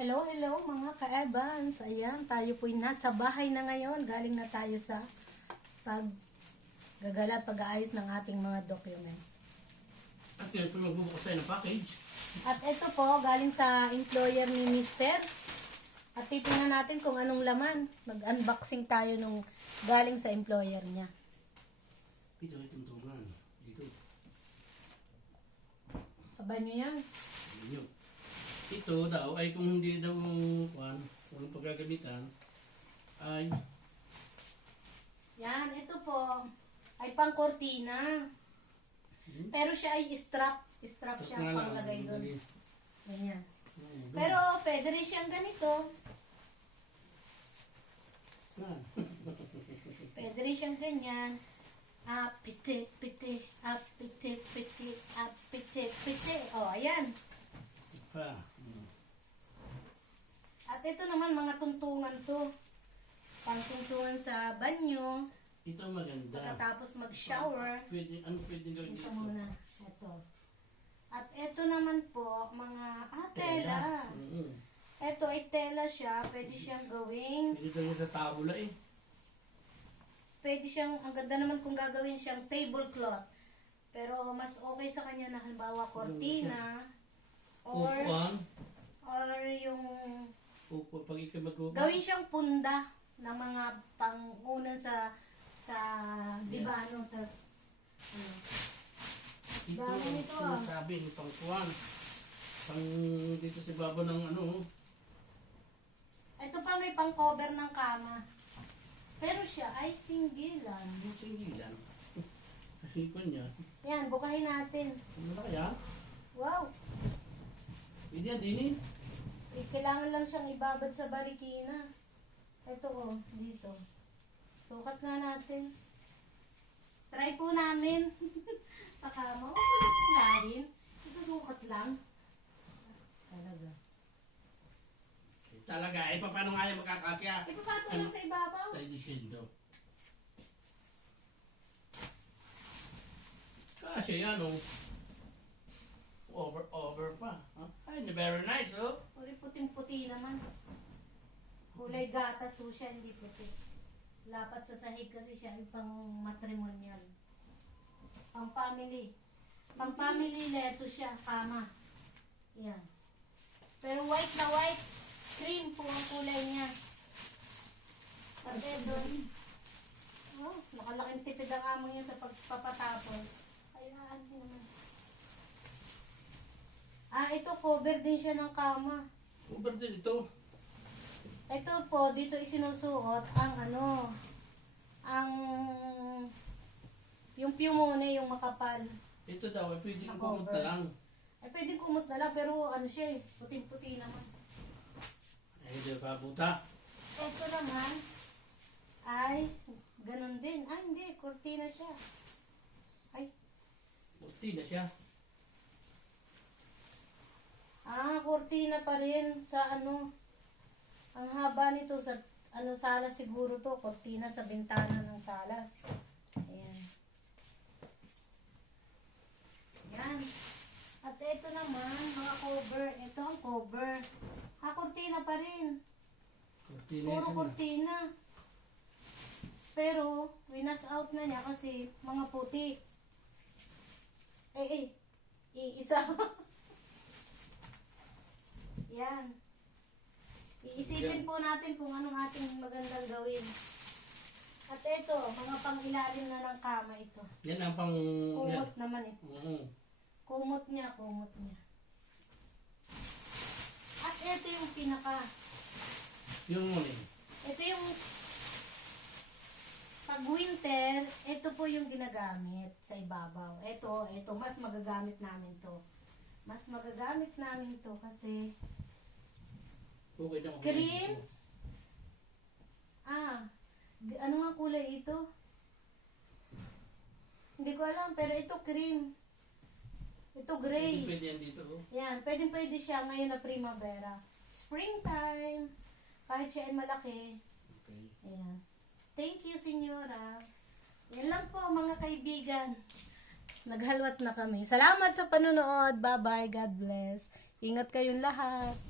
Hello, hello mga ka-Evans. Ayan, tayo po'y nasa bahay na ngayon. Galing na tayo sa paggagala at pag-aayos ng ating mga documents. At ito magbubukas tayo ng package. At ito po, galing sa employer ni Mister. At titingnan natin kung anong laman. Mag-unboxing tayo nung galing sa employer niya. Ito ay tuntungan. Dito. Sa banyo yan. Inyo. Ito daw ay kung hindi daw kung paggagamitan ay Yan, ito po ay pang kortina. Pero siya ay strap. Strap siya panglagay doon. Ganyan. Pero pwede rin siyang ganito. Pwede rin siyang ganyan. Piti, piti, piti, piti, piti, piti. O, ayan. pa. At ito naman mga tuntungan to. Pangtuntungan sa banyo. Ito maganda. Pagkatapos mag-shower. Pwede gawin Ito dito? muna. Ito. At ito naman po, mga tela. Ito ay tela siya. Pwede siyang gawing. Pwede gawin sa tabula eh. Pwede siyang, ang ganda naman kung gagawin siyang tablecloth. Pero mas okay sa kanya na halimbawa cortina. Or yung Upo, pag ikaw mag-upo. gawin siyang punda ng mga pangunan sa di ba ano sa Ito dami ang nito, sinasabi ng pangkuhan. Pang dito sa baba ng ano. ito pa may pang-cover ng kama. Pero siya ay singgilan. Yung singilan. Kasi ko niya. Yan, bukahin natin. Ano na kaya? Wow! Pwede yan din eh. Kailangan lang siyang ibabad sa barikina. Ito oh, dito. Sukat na natin. Try po namin. Sa kama. Lahin. Ito sukat lang. Talaga. Talaga, eh paano nga yung makakasya? Ipapato lang sa ibabaw. Stylish yun daw. Kasi yan oh. Over pa. Huh? Ay, very nice oh. Kulay puting-puti naman. Kulay gatas ho siya, hindi puti. Lapat sa sahig kasi siya ay pang matrimonial. Pang family. Pang family leto siya, kama. Yan. Pero white na white. Cream po ang kulay niya. Pati doon. Oh, nakalaking tipid ang amo niya sa pagpapatapon. Ayan, naman. Ito cover din siya ng kama. Uber din ito. Ito po, dito isinusuot ang yung pumone, yung makapal. Ito daw, eh, pwede Na kumot cover. na lang. Ay, pwedeng kumot na lang, pero ano siya eh, puting-puti naman. Eh, di ba buta? Ito naman, ay, ganun din. Ay, hindi, kurtina siya. Ay, Buti na siya. kurtina pa rin sa ang haba nito sa, salas siguro to, kurtina sa bintana ng salas. Ayan. Yan. At ito naman, mga cover. Ito ang cover. Kurtina pa rin. Buti na Puro siya. kurtina. Pero, winas out na niya kasi mga puti. Iisa. Yan. Iisipin po natin kung anong ating magandang gawin. At ito, mga pang-ilalim na ng kama ito. Yan ang pang... Kumot naman ito. Kumot niya. At ito yung pinaka. Yung muna. Ito yung pag winter, ito po yung ginagamit sa ibabaw. Ito, mas magagamit namin to. Mas magagamit namin to kasi Okay na. cream. Ano nga kulay ito? Hindi ko alam, pero ito cream. Ito gray. Pwede yan dito oh. Yan, pwede siya ngayon na primavera. Springtime. Kahit siya ay malaki. Okay. Ayan. Thank you, Senyora. Yan lang po, mga kaibigan. Naghalwat na kami. Salamat sa panonood. Bye-bye. God bless. Ingat kayong lahat.